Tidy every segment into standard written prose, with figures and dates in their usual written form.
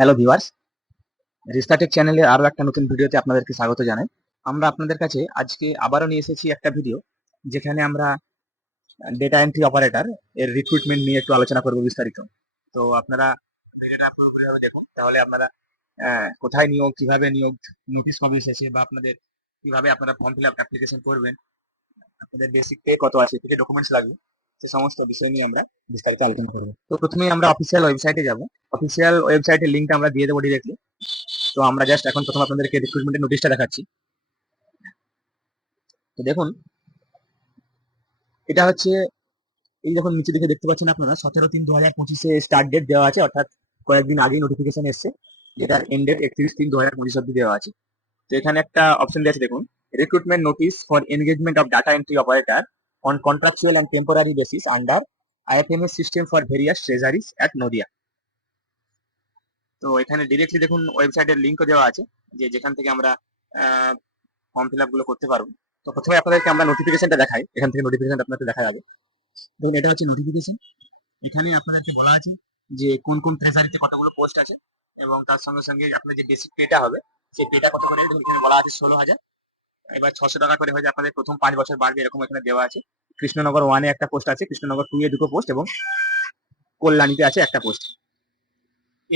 Hello viewers, রিস্টাটেক চ্যানেলে আরো একটা নতুন ভিডিওতে আপনাদেরকে স্বাগত জানাই। আমরা আপনাদের কাছে আজকে আবারও নিয়ে এসেছি একটা ভিডিও, যেখানে আমরা ডেটা এন্ট্রি অপারেটর এর রিক্রুটমেন্ট নিয়ে একটু আলোচনা করব বিস্তারিত। তো আপনারা ভিডিওটা পুরোপুরিভাবে দেখুন, তাহলে আপনারা কোথায় নিয়োগ, কিভাবে নিয়োগ, নোটিশ কবে এসেছে, বা আপনাদের কিভাবে আপনারা ফর্ম ফিল আপ অ্যাপ্লিকেশন করবেন, আপনাদের বেসিক পে কত আছে, কি ডকুমেন্টস লাগবে, সে সমস্ত বিষয় নিয়ে আমরা বিস্তারিত আলোচনা করব। তো প্রথমেই আমরা অফিসিয়াল ওয়েবসাইটে যাব। অফিসিয়াল ওয়েবসাইটের লিঙ্কটা আমরা দিয়ে দেবো ডিরেক্টলি। তো আমরা জাস্ট এখন প্রথম আপনাদেরকে রিক্রুটমেন্টের নোটিশটা দেখাচ্ছি। তো দেখুন, এটা হচ্ছে, এই যখন নিচে দিকে দেখতে পাচ্ছেন আপনারা 17/3/2025 স্টার্ট ডেট দেওয়া আছে, অর্থাৎ কয়েকদিন আগেই নোটিফিকেশন এসছে, যেটার এন্ড ডেট 31/3/2025 অব্দি দেওয়া আছে। তো এখানে একটা অপশন দিয়েছে, দেখুন, recruitment notice for engagement of data entry operator on contractual and temporary basis under IFMS system for various treasuries at Nadia. তো এখানে ডিরেক্টলি দেখুন ওয়েবসাইটের লিঙ্কও দেওয়া আছে, যে যেখান থেকে আমরা ফর্ম ফিল আপ গুলো করতে পারবো। তো প্রথমে আপনাদেরকে আমরা নোটিফিকেশনটা দেখাই, এখান থেকে নোটিফিকেশনটা আপনাকে দেখা যাবে। দেখুন, এটা হচ্ছে নোটিফিকেশন। এখানে আপনাদেরকে বলা আছে যে কোন কোন ট্রেজারিতে কতগুলো পোস্ট আছে, এবং তার সঙ্গে সঙ্গে আপনার যে বেসিক পেটা হবে, সেই পেটা কত করে, দেখুন এখানে বলা আছে 16,000। এবার 600 টাকা করে হয়ে যায় আপনাদের প্রথম 5 বছর বাড়বে, এরকম এখানে দেওয়া আছে। কৃষ্ণনগর 1-এ একটা পোস্ট আছে, কৃষ্ণনগর 2-এ দুটো পোস্ট, এবং কল্যাণীতে আছে একটা পোস্ট।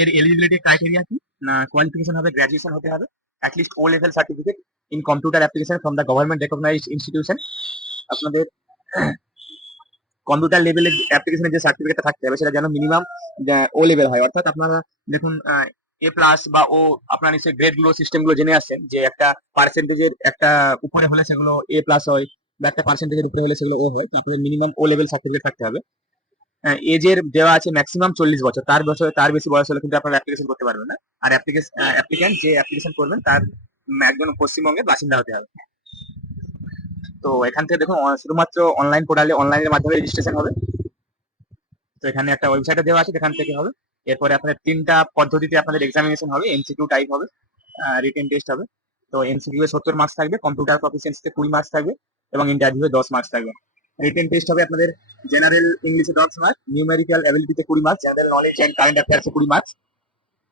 এর এলিজিবিলিটি ক্রাইটেরিয়া কি না, কোয়ালিফিকেশন হবে গ্র্যাজুয়েশন হতে হবে, at least O level certificate in computer application from the government recognised institution. আপনাদের কম্পিউটার লেভেলের অ্যাপ্লিকেশনের যে সার্টিফিকেটটা থাকতে হবে, সেটা যেন মিনিমাম ও লেভেল হয়। অর্থাৎ আপনারা দেখুন, এ প্লাস বা ও, আপনারা নিশ্চয়ই গ্রেড গুলো সিস্টেম গুলো জেনে আসছেন, যে একটা পার্সেন্টেজের একটা উপরে হলে সেগুলো এ প্লাস হয়, বা একটা পার্সেন্টেজের উপরে হলে সেগুলো ও হয়। তো আপনাদের মিনিমাম ও লেভেল সার্টিফিকেট থাকতে হবে। এজের দেওয়া আছে ম্যাক্সিমাম 40 বছর, তার বেশি বয়স হলে কিন্তু আপনারা অ্যাপ্লিকেশন করতে পারবেন না। আর অ্যাপ্লিক্যান্ট যে অ্যাপ্লিকেশন করবেন তার একজন পশ্চিমবঙ্গের বাসিন্দা হতে হবে। তো এখান থেকে দেখুন, শুধুমাত্র অনলাইন পোর্টালে, অনলাইনের মাধ্যমে রেজিস্ট্রেশন হবে। তো এখানে একটা ওয়েবসাইটে দেওয়া আছে, যেখান থেকে হবে। এরপরে আপনাদের 3টা পদ্ধতিতে আপনাদের এক্সামিনেশন হবে। এমসিকিউ টাইপ হবে, রিটেন টেস্ট হবে। তো এমসিকিউ এ 70 মার্কস থাকবে, কম্পিউটার প্রফিসিয়েন্সিতে 20 মার্কস থাকবে, এবং ইন্টারভিউ এ 10 মার্কস থাকবে। রিটেন টেস্ট হবে আপনাদের জেনারেল ইংলিশে 10 মার্কস, নিউমেরিক্যাল অ্যাবিলিটিতে 20 marks, general knowledge and current অ্যাফেয়ার্সে 20 মার্কস,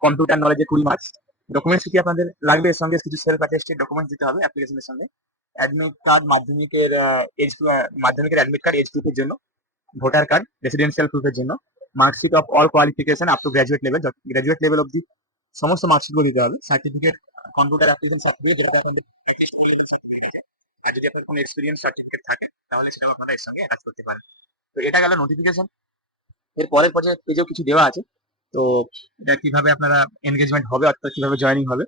কম্পিউটার নলেজে 20 মার্কস। ডকুমেন্টস কি আপনাদের লাগবে, এর সঙ্গে কিছু সেলফ অ্যাটেস্টেড ডকুমেন্টস দিতে হবে অ্যাপ্লিকেশনের সঙ্গে। অ্যাডমিট কার্ড, মাধ্যমিকের অ্যাডমিট কার্ড এজ প্রুফের জন্য, ভোটার কার্ড রেসিডেন্সিয়াল প্রুফের জন্য, marksheet of all qualification up to graduate level অব্দি সমস্ত মার্কশিট গুলো দিতে হবে। সার্টিফিকেট, কম্পিউটার অ্যাপ্লিকেশন সার্টিফিকেট, যেটা আপনাদের, আর যদি আপনার কোনো এক্সপিরিয়েন্স সার্টিফিকেট থাকে তাহলে সেটাও আপনারা এর সঙ্গে অ্যাটাচ করতে পারেন। তো এটা গেল নোটিফিকেশন। এর পরের পেজেও কিছু দেওয়া আছে। তো এটা কিভাবে আপনারা এনগেজমেন্ট হবে, অর্থাৎ কিভাবে জয়েনিং হবে,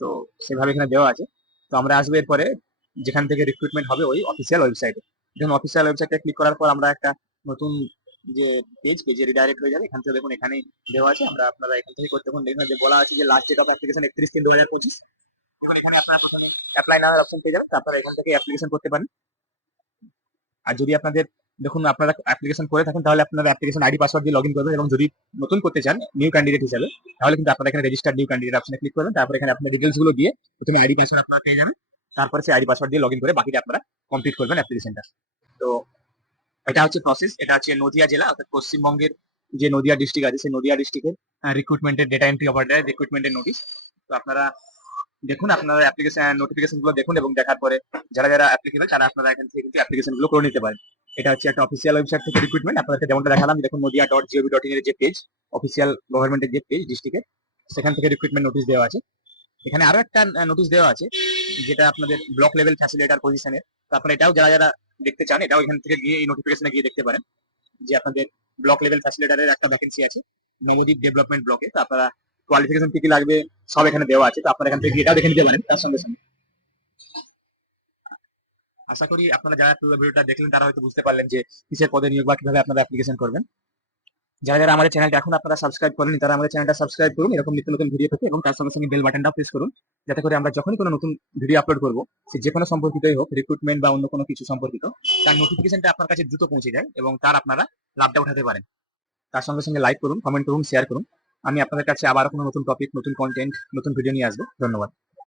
তো সেভাবে এখানে দেওয়া আছে। তো আমরা আসবো এরপরে যেখান থেকে রিক্রুটমেন্ট হবে, ওই অফিসিয়াল ওয়েবসাইটে। যখন অফিসিয়াল ওয়েবসাইটে ক্লিক করার পর আমরা একটা নতুন যে পেজে রিডাইরেক্ট হয়ে যাবে। এখান থেকে দেখুন এখানেই দেওয়া আছে, আপনারা এখান থেকে করতে, দেখুন এখানে যে বলা আছে যে লাস্ট ডেট অফ অ্যাপ্লিকেশন 31/3/2025। দেখুন এখানে আপনারা প্রথমে অ্যাপ্লাই নামের অপশন পেয়ে যাবেন, তারপরে এখান থেকে অ্যাপ্লিকেশন করতে পারেন। আর যদি আপনাদের, দেখুন, আপনারা অ্যাপ্লিকেশন করে থাকেন, তাহলে আপনারা অ্যাপ্লিকেশন আইডি পাসওয়ার্ড দিয়ে লগইন করবেন, এবং যদি নতুন করতে চান নিউ ক্যান্ডিডেট হিসেবে, তাহলে কিন্তু আপনারা এখানে রেজিস্টার নিউ ক্যান্ডিডেট অপশনে ক্লিক করবেন। তারপর এখানে আপনার ডিটেলস গুলো দিয়ে প্রথমে আইডি পাসওয়ার্ড আপনারা পেয়ে যাবেন, তারপরে সেই আইডি পাসওয়ার্ড দিয়ে লগইন করে বাকিটা আপনারা কমপ্লিট করবেন অ্যাপ্লিকেশনটা। তো এটা হচ্ছে প্রসেস। এটা হচ্ছে নদিয়া জেলা, অর্থাৎ পশ্চিমবঙ্গের যে নদিয়া ডিস্ট্রিক্ট আছে, সেই নদিয়া ডিস্ট্রিক্টের রিক্রুটমেন্টের ডেটা এন্ট্রি অপারেটর রিক্রুটমেন্টের নোটিশ। তো আপনারা দেখুন, আপনারা অ্যাপ্লিকেশন নোটিফিকেশন গুলো দেখুন, এবং দেখার পরে যারা অ্যাপ্লিকেবল তারা আপনারা এখান থেকে কিন্তু অ্যাপ্লিকেশন গুলো করে নিতে পারেন। এটা হচ্ছে একটা অফিসিয়াল ওয়েবসাইট থেকে রিক্রুটমেন্ট, আপনাদেরকে যেমনটা দেখালাম। দেখুন, nodia.gov.in এর যে পেজ, অফিসিয়াল গভর্নমেন্টের যে পেজ ডিস্ট্রিক্টের, সেখান থেকে রিক্রুটমেন্ট নোটিশ দেওয়া আছে। এখানে আরো একটা নোটিশ দেওয়া আছে, যেটা আপনাদের ব্লক লেভেল ফ্যাসিলিটেটর পজিশনের। তো আপনারা এটাও যারা দেখতে চান, এটাও এখান থেকে গিয়ে এই নোটিফিকেশনে গিয়ে দেখতে পারেন, যে আপনাদের ব্লক লেভেল ফ্যাসিলিটেটরের একটা ভ্যাকেন্সি আছে নবদ্বীপ ডেভেলপমেন্ট ব্লকে। তো আপনারা কোয়ালিফিকেশন কি কি লাগবে সব এখানে দেওয়া আছে, তো আপনারা এখান থেকে এটাও দেখে নিতে পারেন তার সঙ্গে সঙ্গে। আশা করি আপনারা যারা পুরো ভিডিওটা দেখলেন তারা হয়তো বুঝতে পারলেন যে কিসের পদে নিয়োগ বা কিভাবে আপনারা অ্যাপ্লিকেশন করবেন। যারা আমাদের চ্যানেলটা এখন আপনারা সাবস্ক্রাইব করেনি, তারা আমাদের চ্যানেলটা সাবস্ক্রাইব করুন এরকম নিত্য নতুন ভিডিও পেতে, এবং তার সঙ্গে সঙ্গে বেল বাটনটাও প্রেস করুন, যাতে করে আমরা যখনই কোনো নতুন ভিডিও আপলোড করবো, সে যে কোনো সম্পর্কিতই হোক, রিক্রুটমেন্ট বা অন্য কোনো কিছু সম্পর্কিত, তার নোটিফিকেশনটা আপনার কাছে দ্রুত পৌঁছে যায়, এবং তার আপনারা লাভটা উঠাতে পারেন। তার সঙ্গে সঙ্গে লাইক করুন, কমেন্ট করুন, শেয়ার করুন। আমি আপনাদের কাছে আবার কোনো নতুন টপিক, নতুন কন্টেন্ট, নতুন ভিডিও নিয়ে আসবো। ধন্যবাদ।